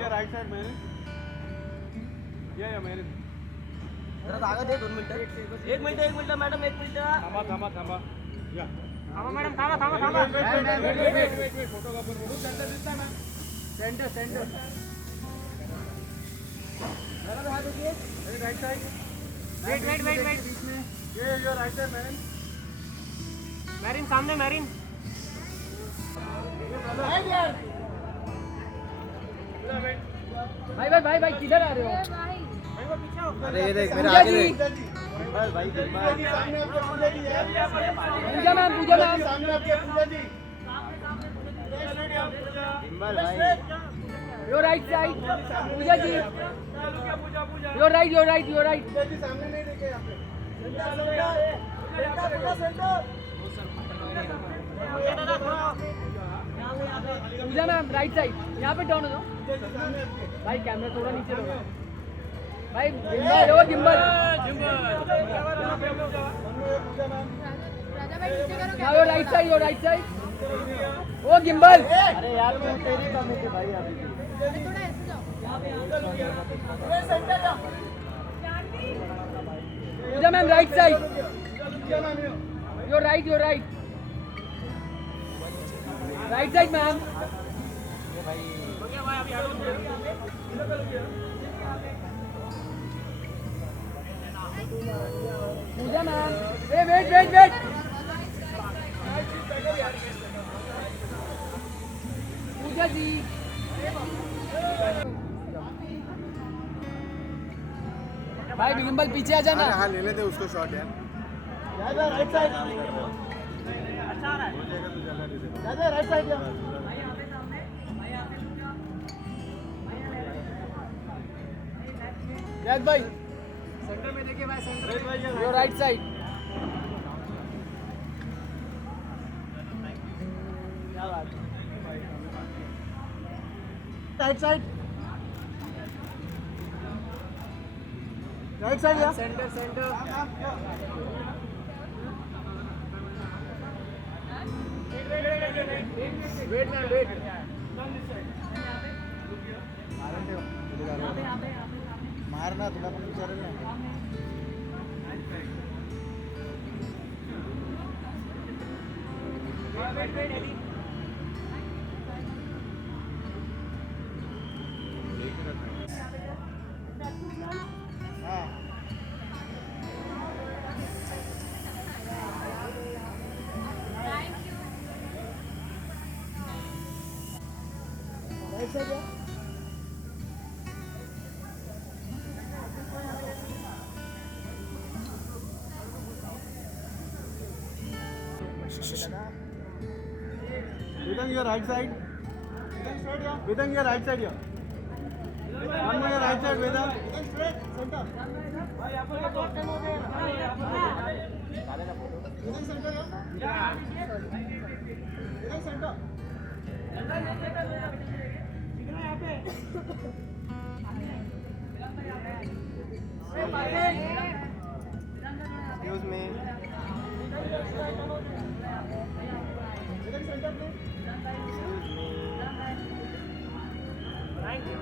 your right side, man. Yeah, man. जरा आगे दे 2 minute. 1 minute madam 1 minute. थांबा. या. थांबा मॅडम थांबा. Wait. फोटो का फोटो सेंटर दिसता ना. सेंटर. जरा हाथ देखिए. मेरे राइट साइड. वेट. बीच में. ये your right side, man. Marine सामने मैरिन. भाई किधर आ रहे हो? अरे ये देख मेरा आगे देख. बस भाई सामने आपके पूजा जी है. पूजा मैम सामने आपके पूजा जी. बिंबल भाई. Your right side. Pooja ji. Your right. Pooja ji सामने नहीं देखे यहाँ पे. Pooja ma'am right side. यहाँ पे टर्न हो जाओ. भाई कैमरा थोड़ा नीचे लो. भाई गिम्बल. Your right side. ओ गिम्बल. अरे यार तेरी कमी थी भाई अभी. Pooja ma'am right side. Your right. Right side ma'am. Pooja ma'am. Wait. Pooja ji. भाई बिगम्बल पीछे आ जाना. हाँ ले लेते उसको शॉट यार. Right side. अच्छा आ रहा है. Right side. जैद भाई सेंटर में देखिए भाई. Centre your right side. Right side या सेंटर. वेट. मारना तुला पण विचारेल ना. राइट साइड या. Vedang, your right side. Vedang, your right side. One more your right side, Vedang. Center. Vedang center. Vedang center. Excuse me. Vedang center, please. Excuse me. Thank you.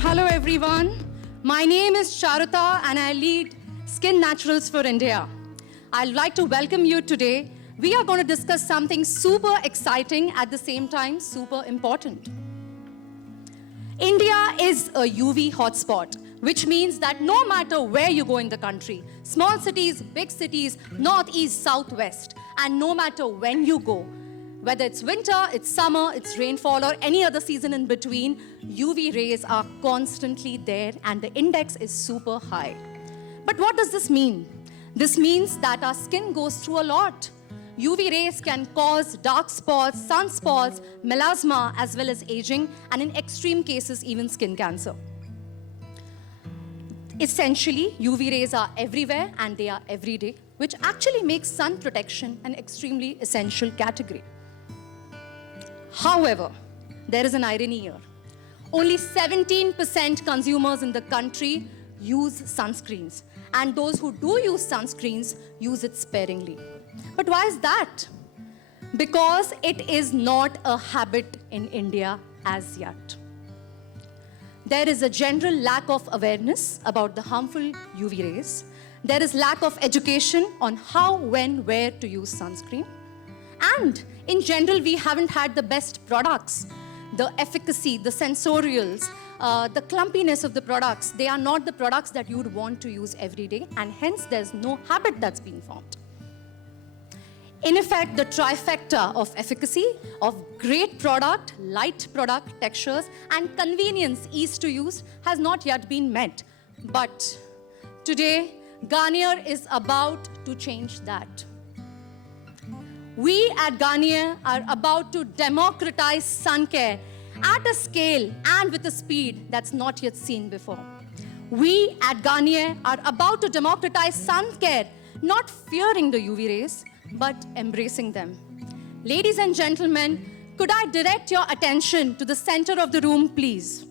Hello everyone. My name is Charuta and I lead Skin Naturals for India. I'd like to welcome you today. We are going to discuss something super exciting, at the same time super important. India is a UV hotspot, which means that no matter where you go in the country, small cities, big cities, north, east, south, west, and no matter when you go, whether it's winter, it's summer, it's rainfall, or any other season in between, UV rays are constantly there and the index is super high. But what does this mean? This means that our skin goes through a lot. UV rays can cause dark spots, sunspots, melasma, as well as aging, and in extreme cases, even skin cancer. Essentially, UV rays are everywhere and they are every day, which actually makes sun protection an extremely essential category. However, there is an irony here. Only 17% consumers in the country use sunscreens. And those who do use sunscreens use it sparingly. But why is that? Because it is not a habit in India as yet. There is a general lack of awareness about the harmful UV rays. There is lack of education on how, when, where to use sunscreen. And in general, we haven't had the best products. The efficacy, the sensorials, the clumpiness of the products, they are not the products that you would want to use every day, and hence there's no habit that's been formed. In effect, the trifecta of efficacy, of great product, light product textures, and convenience, ease to use, has not yet been met. But today, Garnier is about to change that. We at Garnier are about to democratize sun care at a scale and with a speed that's not yet seen before. We at Garnier are about to democratize sun care, not fearing the UV rays, but embracing them. Ladies and gentlemen, could I direct your attention to the center of the room, please?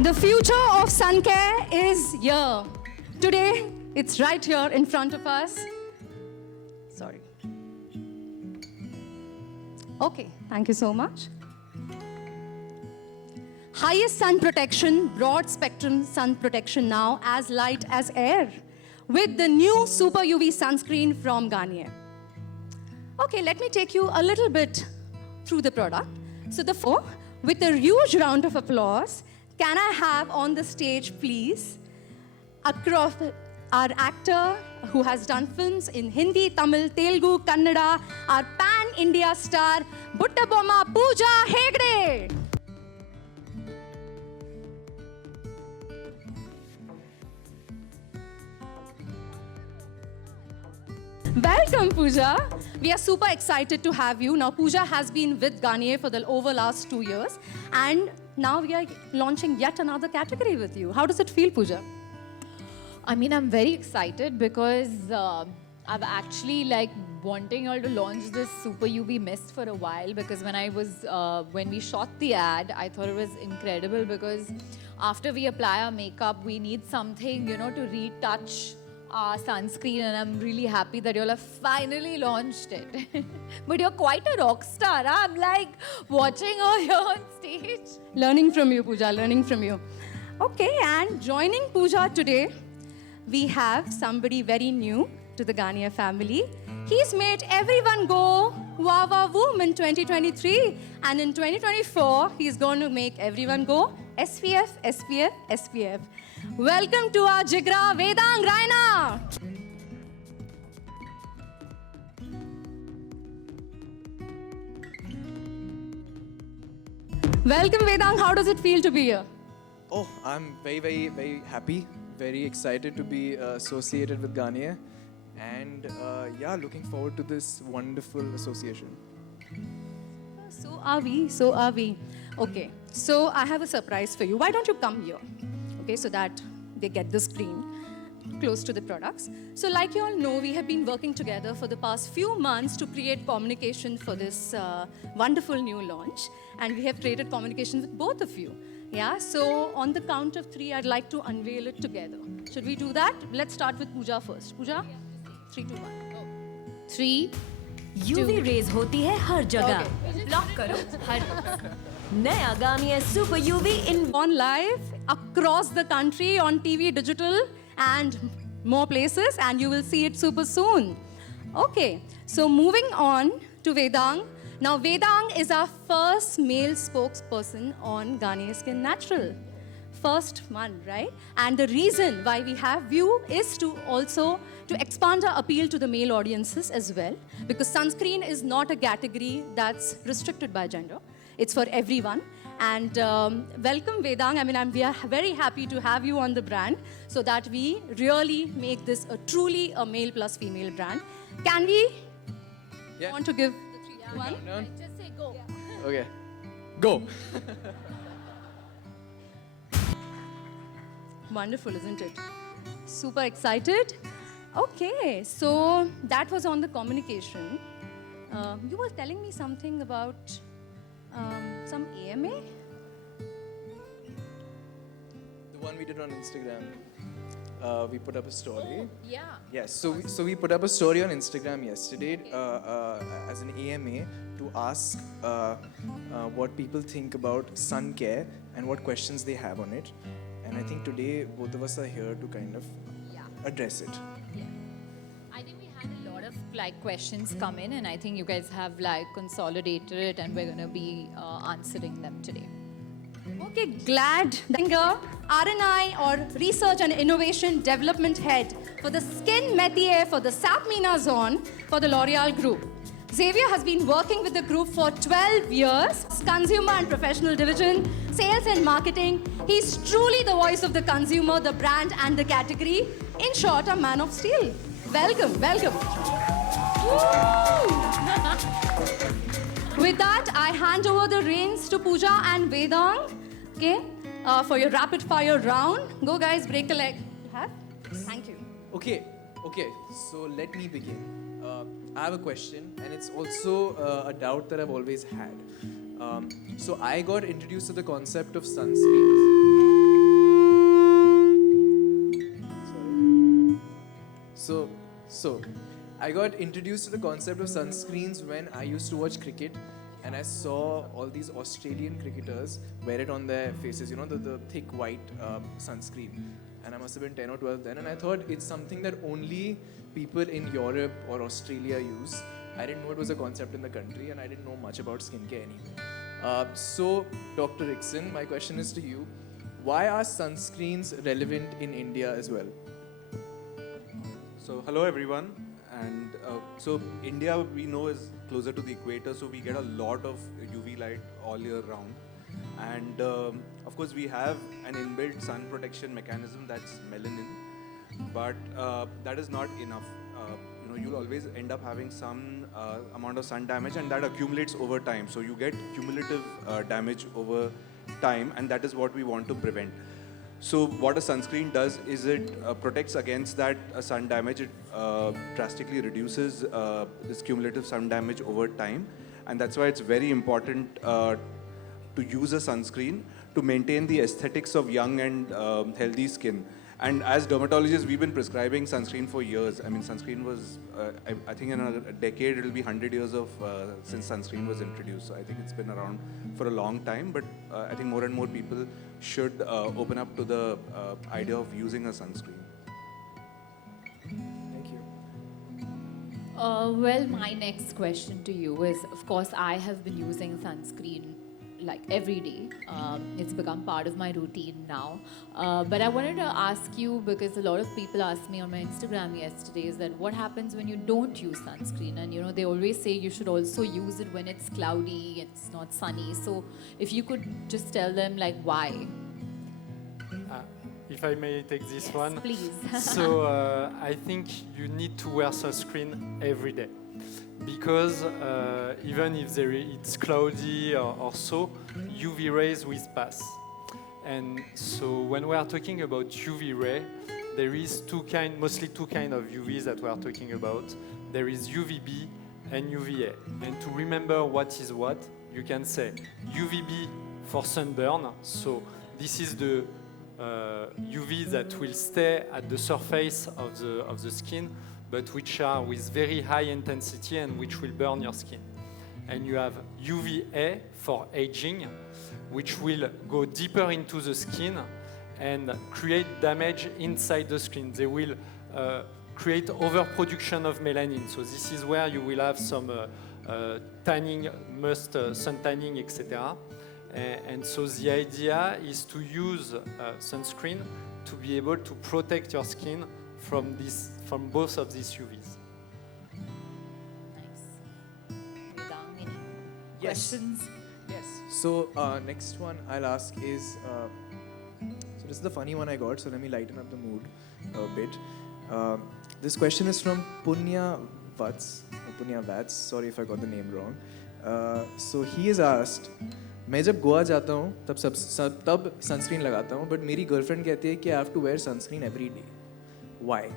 The future of sun care is here. Today, it's right here in front of us. Sorry. Okay, thank you so much. Highest sun protection, broad spectrum sun protection now, as light as air, with the new Super UV sunscreen from Garnier. Okay, let me take you a little bit through the product. So with a huge round of applause, can I have on the stage, please, across our actor who has done films in Hindi, Tamil, Telugu, Kannada, our pan-India star, Butta Bomma Pooja Hegde. Welcome, Pooja. We are super excited to have you. Now, Pooja has been with Garnier for the over last 2 years, and now we are launching yet another category with you. How does it feel, Pooja? I mean, I'm very excited because I've actually wanting y'all to launch this Super UV mist for a while, because when we shot the ad, I thought it was incredible because after we apply our makeup, we need something, to retouch our sunscreen, and I'm really happy that y'all have finally launched it. But you're quite a rock star, huh? I'm watching her here on stage. Learning from you, Pooja, learning from you. Okay, and joining Pooja today, we have somebody very new to the Garnier family. He's made everyone go wow wow boom in 2023, and in 2024, he's going to make everyone go SPF, SPF, SPF. Welcome to our Jigra Vedang Raina. Welcome, Vedang. How does it feel to be here? Oh, I'm very, very, very happy, very excited to be associated with Garnier, and looking forward to this wonderful association. So are we, so are we. Okay, so I have a surprise for you. Why don't you come here? Okay, so that they get the screen close to the products. So like you all know, we have been working together for the past few months to create communication for this wonderful new launch. And we have created communication with both of you. Yeah, so on the count of 3, I'd like to unveil it together. Should we do that? Let's start with Pooja first. Pooja? 3, 2, 1, go. 3, UV raise होती है हर जगह block करो हर नया Garnier super UV in On live across the country on TV, digital, and more places, and you will see it super soon. Okay, so moving on to Vedang. Now, Vedang is our first male spokesperson on Garnier Skin Natural. First one, right? And the reason why we have you is to also to expand our appeal to the male audiences as well, because sunscreen is not a category that's restricted by gender. It's for everyone. And welcome, Vedang. I mean, we are very happy to have you on the brand so that we really make this truly a male plus female brand. Can we want to give the 3, 2, 1? Just say go. Okay, go. Wonderful, isn't it? Super excited. Okay, so that was on the communication. You were telling me something about some AMA? The one we did on Instagram. We put up a story. Yeah. Yes, so we put up a story on Instagram yesterday as an AMA to ask what people think about sun care and what questions they have on it. And I think today both of us are here to kind of address it. Yeah. I think we had a lot of questions come in, and I think you guys have consolidated it, and we're going to be answering them today. Okay, glad. R&I or Research and Innovation Development Head for the Skin Métier for the Sapmina Zone for the L'Oreal Group. Xavier has been working with the group for 12 years, consumer and professional division, sales and marketing. He's truly the voice of the consumer, the brand and the category. In short, a man of steel. Welcome, welcome. With that, I hand over the reins to Pooja and Vedang, okay, for your rapid fire round. Go guys, break a leg. You have? Thank you. Okay, so let me begin. I have a question, and it's also a doubt that I've always had. So I got introduced to the concept of sunscreen. So, I got introduced to the concept of sunscreens when I used to watch cricket, and I saw all these Australian cricketers wear it on their faces, you know, the thick white sunscreen. And I must have been 10 or 12 then, and I thought it's something that only people in Europe or Australia use. I didn't know it was a concept in the country, and I didn't know much about skincare anyway. So, Dr. Rickson, my question is to you. Why are sunscreens relevant in India as well? So hello everyone, and so India we know is closer to the equator, so we get a lot of UV light all year round, and of course we have an inbuilt sun protection mechanism, that's melanin, but that is not enough. You'll always end up having some amount of sun damage, and that accumulates over time. So you get cumulative damage over time, and that is what we want to prevent. So what a sunscreen does is it protects against that sun damage. It drastically reduces this cumulative sun damage over time, and that's why it's very important to use a sunscreen to maintain the aesthetics of young and healthy skin. And as dermatologists, we've been prescribing sunscreen for years. I mean, sunscreen was, I think in a decade, it'll be 100 years of since sunscreen was introduced. So I think it's been around for a long time, but I think more and more people should open up to the idea of using a sunscreen. Thank you. Well, my next question to you is, of course, I have been using sunscreen like every day. It's become part of my routine now. But I wanted to ask you, because a lot of people asked me on my Instagram yesterday, is that what happens when you don't use sunscreen? And they always say you should also use it when it's cloudy and it's not sunny. So if you could just tell them like why. If I may take this Yes, one. please. So I think you need to wear sunscreen every day. Because even if it's cloudy or so, UV rays will pass. And so when we are talking about UV ray, there is mostly two kinds of UVs that we are talking about. There is UVB and UVA. And to remember what is what, you can say UVB for sunburn. So this is the UV that will stay at the surface of the skin, but which are with very high intensity and which will burn your skin. And you have UVA for aging, which will go deeper into the skin and create damage inside the skin. They will create overproduction of melanin. So this is where you will have some tanning, sun tanning, etc. And so the idea is to use sunscreen to be able to protect your skin from both of these UVs. Nice. Vedang, Yes. questions? Yes. So next one I'll ask is, so this is the funny one I got, so let me lighten up the mood a bit. This question is from Punya Vats, sorry if I got the name wrong. So he is asked, मैं जब गोवा जाता हूँ तब sunscreen लगाता हूँ, but मेरी girlfriend कहती है कि I have to wear sunscreen every day. Why?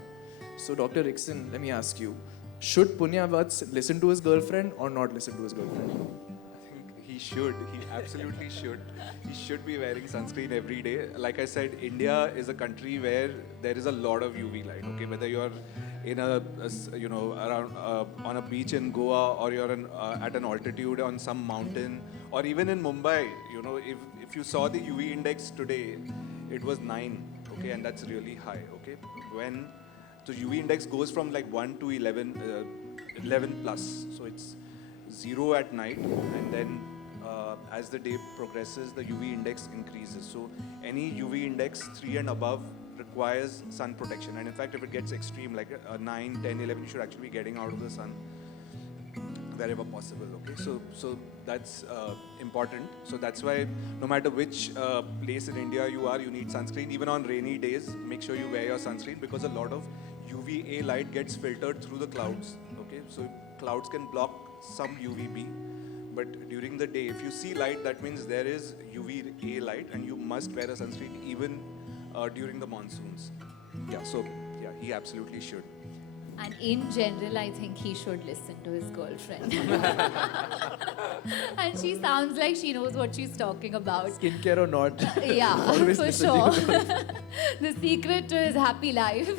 So Dr. Rickson, let me ask you, should Punya Vats listen to his girlfriend or not listen to his girlfriend? I think he should. He absolutely should. He should be wearing sunscreen every day. Like I said, India is a country where there is a lot of UV light. Okay, whether you're in around on a beach in Goa, or you're at an altitude on some mountain, or even in Mumbai. If you saw the UV index today, it was 9. Okay, and that's really high. Okay, so UV index goes from like 1 to 11 plus. So it's 0 at night, and then as the day progresses, the UV index increases. So any UV index 3 and above requires sun protection. And in fact, if it gets extreme, like 9, 10, 11, you should actually be getting out of the sun wherever possible. Okay, so that's important. So that's why no matter which place in India you are, you need sunscreen. Even on rainy days, make sure you wear your sunscreen, because a lot of UVA light gets filtered through the clouds. Okay, so clouds can block some UVB, but during the day, if you see light, that means there is UVA light, and you must wear a sunscreen even during the monsoons. Yeah, so yeah, he absolutely should. And in general, I think he should listen to his girlfriend. And she sounds like she knows what she's talking about. Skincare or not? Yeah, Always for listen sure. to you. The secret to his happy life.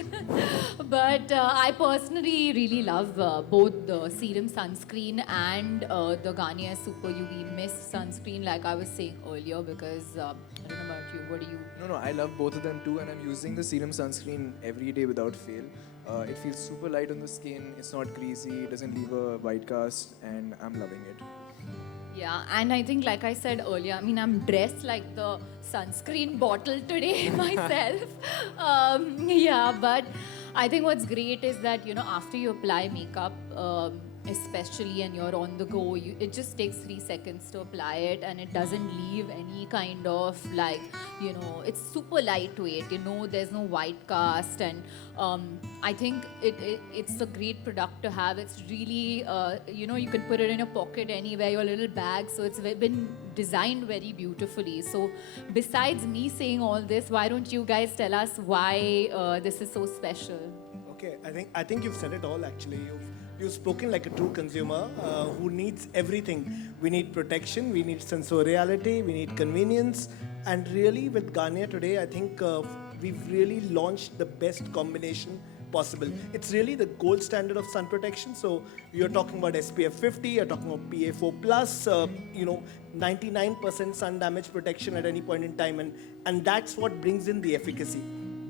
But I personally really love both the serum sunscreen and the Garnier Super UV Mist sunscreen, like I was saying earlier, because I don't know about you. What do you? No, I love both of them too, and I'm using the serum sunscreen every day without fail. It feels super light on the skin, it's not greasy, it doesn't leave a white cast, and I'm loving it. Yeah, and I think, like I said earlier, I mean, I'm dressed like the sunscreen bottle today myself. Yeah, but I think what's great is that, you know, after you apply makeup, especially and you're on the go, it just takes 3 seconds to apply it, and it doesn't leave any kind of like, you know, it's super lightweight, you know, there's no white cast, and I think it's a great product to have. It's really, you know, you can put it in your pocket anywhere, your little bag, so it's been designed very beautifully. So besides me saying all this, why don't you guys tell us why this is so special? Okay, I think you've said it all actually. You've spoken like a true consumer who needs everything. We need protection, we need sensoriality, we need convenience. And really with Garnier today, I think we've really launched the best combination possible. It's really the gold standard of sun protection. So you're talking about SPF 50, you're talking about PA4+, you know, 99% sun damage protection at any point in time. And that's what brings in the efficacy.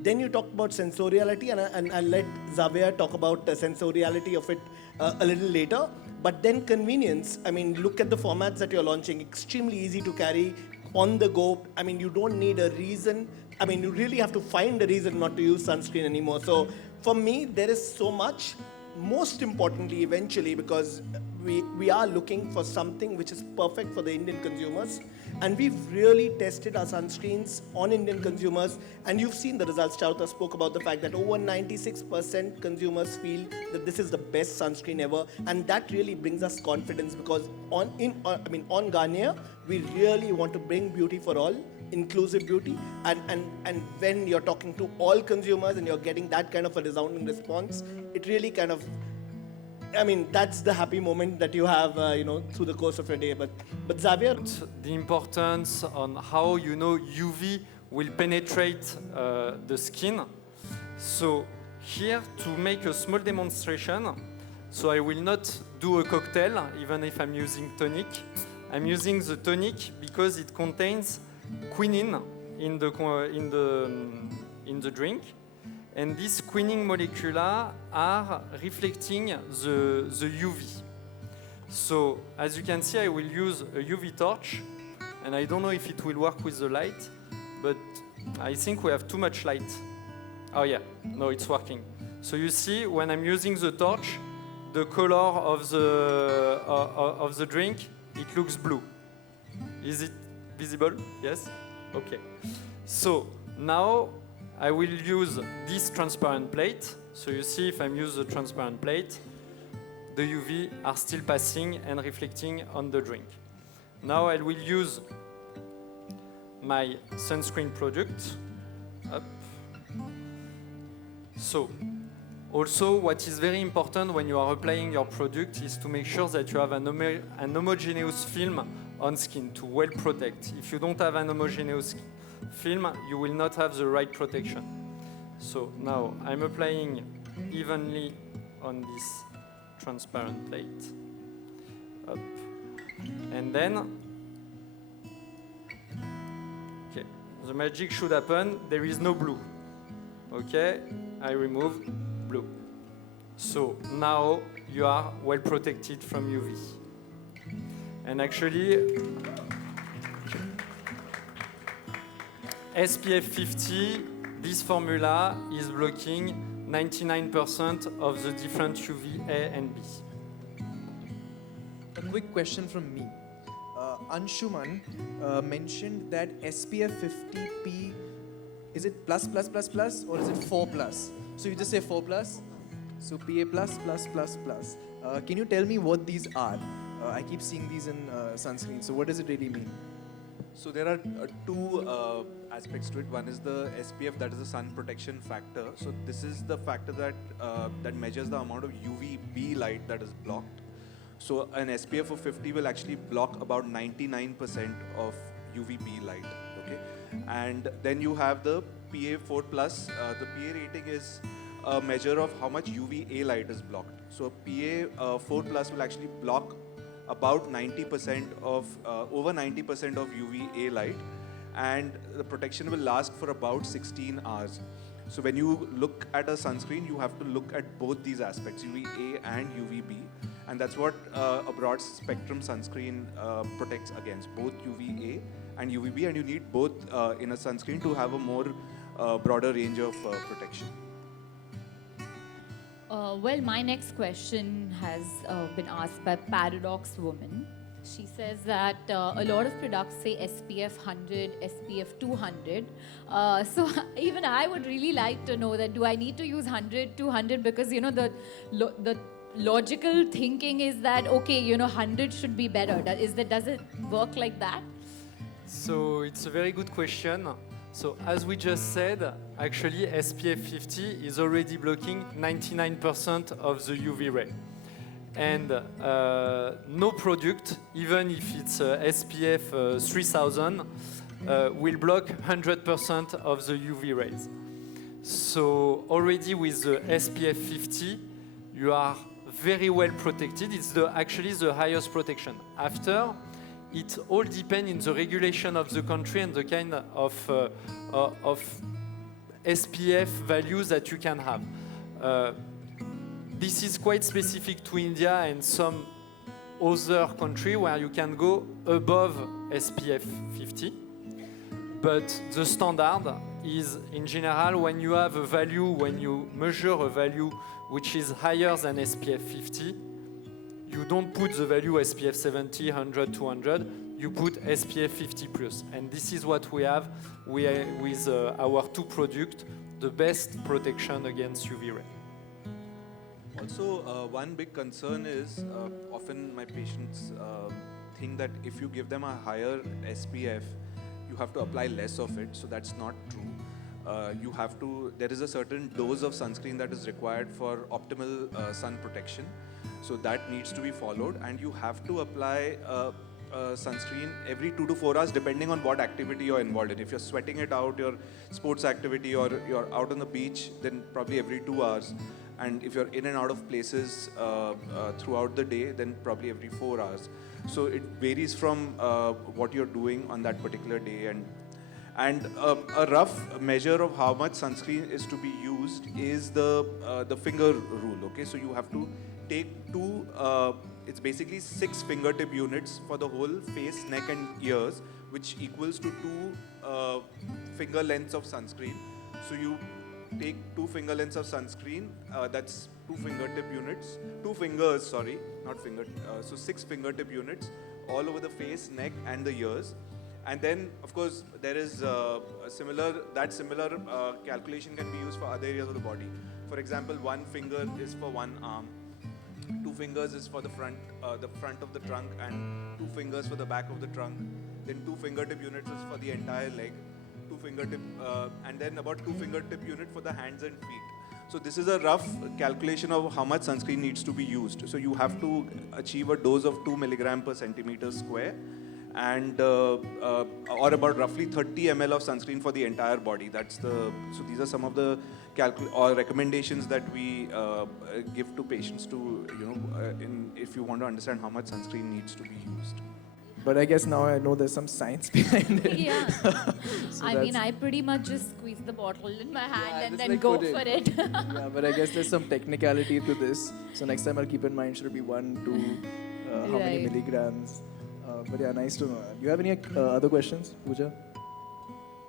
Then you talk about sensoriality, and I'll let Xavier talk about the sensoriality of it a little later. But then convenience, I mean, look at the formats that you're launching, extremely easy to carry, on the go. I mean, you don't need a reason. I mean, you really have to find a reason not to use sunscreen anymore. So for me, there is so much. Most importantly, eventually, because we are looking for something which is perfect for the Indian consumers. And we've really tested our sunscreens on Indian consumers. And you've seen the results. Chauta spoke about the fact that over 96% consumers feel that this is the best sunscreen ever. And that really brings us confidence, because on Garnier, we really want to bring beauty for all, inclusive beauty. And when you're talking to all consumers and you're getting that kind of a resounding response, it really kind of, I mean, that's the happy moment that you have, you know, through the course of your day. But Xavier? The importance on how, you know, UV will penetrate the skin. So here, to make a small demonstration, so I will not do a cocktail, even if I'm using tonic. I'm using the tonic because it contains quinine in the drink. And these quinine molecules are reflecting the UV. So, as you can see, I will use a UV torch, and I don't know if it will work with the light, but I think we have too much light. Oh yeah, no, it's working. So you see, when I'm using the torch, the color of the drink, it looks blue. Is it visible? Yes? Okay. So, now, I will use this transparent plate. So you see, if I use the transparent plate, the UV are still passing and reflecting on the drink. Now I will use my sunscreen product. Up. So, also what is very important when you are applying your product is to make sure that you have an homogeneous film on skin to well protect. If you don't have an homogeneous film, you will not have the right protection. So now I'm applying evenly on this transparent plate. Up. And then, okay, the magic should happen. There is no blue. Okay, I remove blue. So now you are well protected from UV. And actually, SPF 50, this formula is blocking 99% of the different UV A and B. A quick question from me. Anshuman mentioned that SPF 50P, is it plus or is it 4 plus? So you just say 4 plus? So PA plus. Can you tell me what these are? I keep seeing these in sunscreen, so what does it really mean? So there are two aspects to it. One is the SPF, that is the sun protection factor. So this is the factor that that measures the amount of UVB light that is blocked. So an SPF of 50 will actually block about 99% of UVB light. Okay, and then you have the PA4 plus. The PA rating is a measure of how much UVA light is blocked. So PA4 plus will actually block about 90% of over 90% of UVA light, and the protection will last for about 16 hours. So when you look at a sunscreen, you have to look at both these aspects, UVA and UVB, and that's what a broad spectrum sunscreen protects against, both UVA and UVB, and you need both in a sunscreen to have a more broader range of protection. Well, my next question has been asked by Paradox Woman. She says that a lot of products say SPF 100, SPF 200. So even I would really like to know that do I need to use 100, 200? Because, you know, the logical thinking is that, okay, you know, 100 should be better. Does it work like that? So it's a very good question. So as we just said, actually SPF 50 is already blocking 99% of the UV ray. And no product, even if it's SPF 3000, will block 100% of the UV rays. So already with the SPF 50, you are very well protected. It's actually the highest protection. After, it all depends in the regulation of the country and the kind of SPF values that you can have. This is quite specific to India and some other country where you can go above SPF 50. But the standard is, in general, when you have a value, when you measure a value which is higher than SPF 50, you don't put the value SPF 70, 100, 200, you put SPF 50 plus. And this is what we have with our two products, the best protection against UV ray. Also, one big concern is often my patients think that if you give them a higher SPF, you have to apply less of it. So that's not true. There is a certain dose of sunscreen that is required for optimal sun protection. So that needs to be followed, and you have to apply sunscreen every 2 to 4 hours depending on what activity you're involved in. If you're sweating it out, your sports activity, or you're out on the beach, then probably every 2 hours. And if you're in and out of places throughout the day, then probably every 4 hours. So it varies from what you're doing on that particular day. And a rough measure of how much sunscreen is to be used is the finger rule. Okay, so you have to take it's basically 6 fingertip units for the whole face, neck and ears, which equals to 2 finger lengths of sunscreen. So you take 2 finger lengths of sunscreen, that's 2 fingertip units, 2 fingers, sorry, not finger, so 6 fingertip units all over the face, neck and the ears. And then, of course, there is similar calculation can be used for other areas of the body. For example, 1 finger is for 1 arm, 2 fingers is for the front of the trunk, and 2 fingers for the back of the trunk. Then 2 fingertip units is for the entire leg, 2 fingertip, and then about 2 fingertip unit for the hands and feet. So this is a rough calculation of how much sunscreen needs to be used. So you have to achieve a dose of 2 milligram per centimeter square, and or about roughly 30 ml of sunscreen for the entire body. So these are some of the recommendations that we give to patients to, if you want to understand how much sunscreen needs to be used. But I guess now I know there's some science behind it. Yeah. So I mean, I pretty much just squeeze the bottle in my hand and that's then like go pudding. for it. Yeah, but I guess there's some technicality to this. So next time I'll keep in mind, should it be 1, 2, how many Right. milligrams? But yeah, nice to know. Do you have any other questions, Pooja?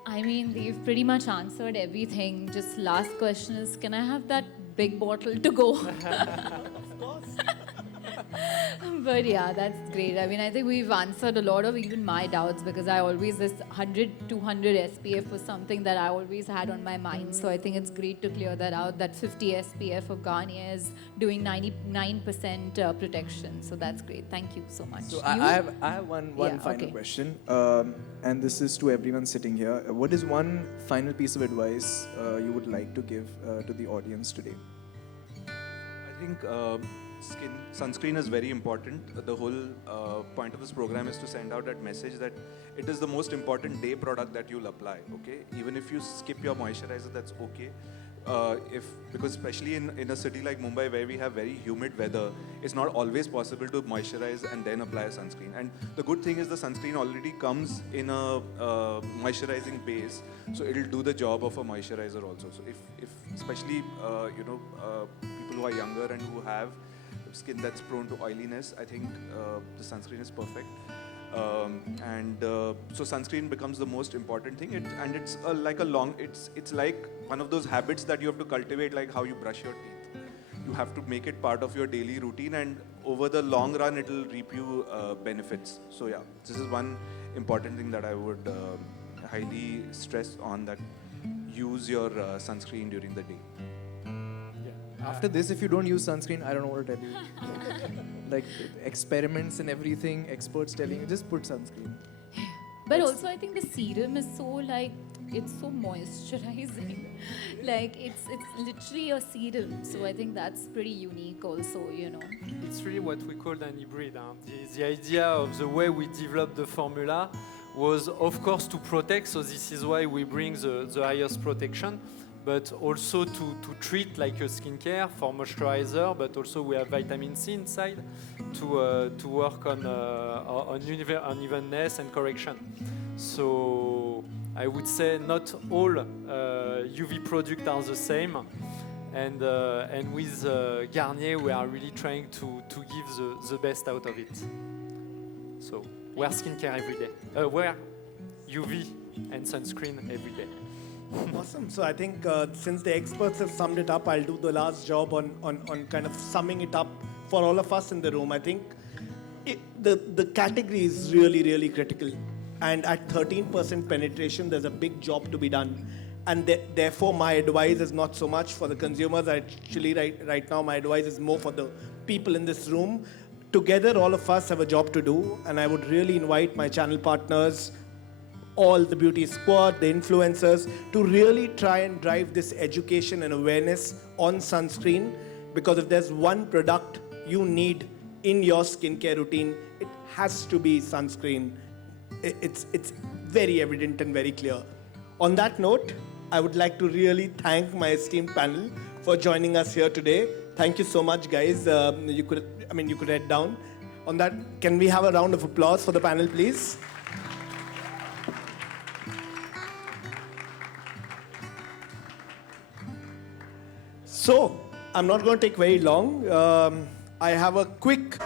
I mean, they've pretty much answered everything. Just last question is, can I have that big bottle to go? Of course. But yeah, that's great. I mean, I think we've answered a lot of even my doubts because I always, this 100, 200 SPF was something that I always had on my mind. So I think it's great to clear that out, that 50 SPF of Garnier is doing 99% protection. So that's great. Thank you so much. So You? I have one Yeah, final okay. question, and this is to everyone sitting here. What is one final piece of advice you would like to give to the audience today? I think sunscreen is very important. The whole point of this program is to send out that message that it is the most important day product that you'll apply. Okay, even if you skip your moisturizer, that's okay. Because especially in a city like Mumbai where we have very humid weather, it's not always possible to moisturize and then apply a sunscreen. And the good thing is the sunscreen already comes in a moisturizing base, so it'll do the job of a moisturizer also. So if especially people who are younger and who have skin that's prone to oiliness, I think the sunscreen is perfect. So sunscreen becomes the most important thing, it's like one of those habits that you have to cultivate, like how you brush your teeth. You have to make it part of your daily routine, and over the long run it will reap you benefits. So yeah, this is one important thing that I would highly stress on, that use your sunscreen during the day. After this, if you don't use sunscreen, I don't know what to tell you. Like experiments and everything, experts telling you, just put sunscreen. But also, I think the serum is so it's so moisturizing. Like it's literally a serum. So I think that's pretty unique also, It's really what we call an hybrid. The idea of the way we developed the formula was, of course, to protect. So this is why we bring the highest protection, but also to treat like a skincare for moisturizer, but also we have vitamin C inside to work on unevenness and correction. So I would say not all UV products are the same, and with Garnier we are really trying to give the best out of it. So wear skincare every day, wear UV and sunscreen every day. Awesome. So I think since the experts have summed it up, I'll do the last job on kind of summing it up for all of us in the room. I think the category is really, really critical. And at 13% penetration, there's a big job to be done. And therefore, my advice is not so much for the consumers. Actually, right now, my advice is more for the people in this room. Together, all of us have a job to do. And I would really invite my channel partners, all the beauty squad, the influencers, to really try and drive this education and awareness on sunscreen. Because if there's one product you need in your skincare routine, it has to be sunscreen. It's very evident and very clear. On that note, I would like to really thank my esteemed panel for joining us here today. Thank you so much, guys. You could head down. On that, can we have a round of applause for the panel, please? So, I'm not going to take very long. I have a quick...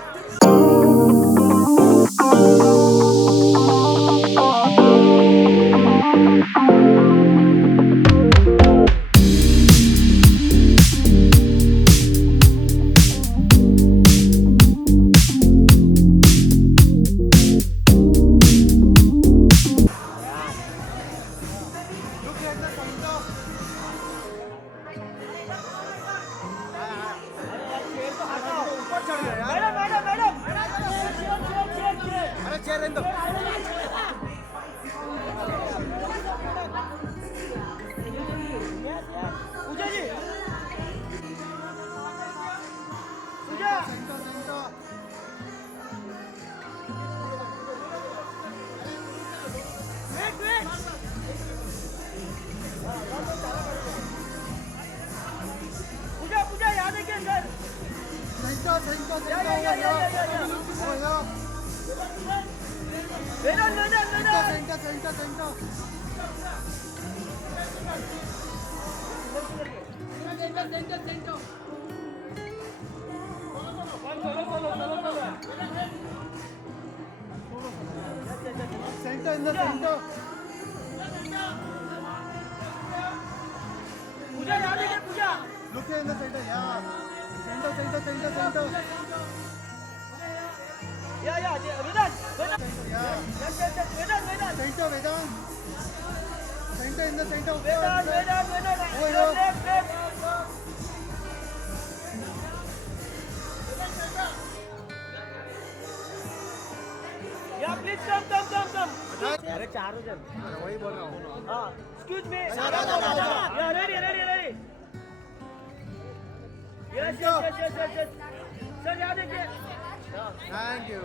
Center in the center. Look here in the center, yeah. Center. Center, Vedant. Center in the center. Yeah, please come. अरे चारों जन वही बोल रहा हूँ हाँ excuse me yeah ready yes sir यहाँ देखिए Thank you.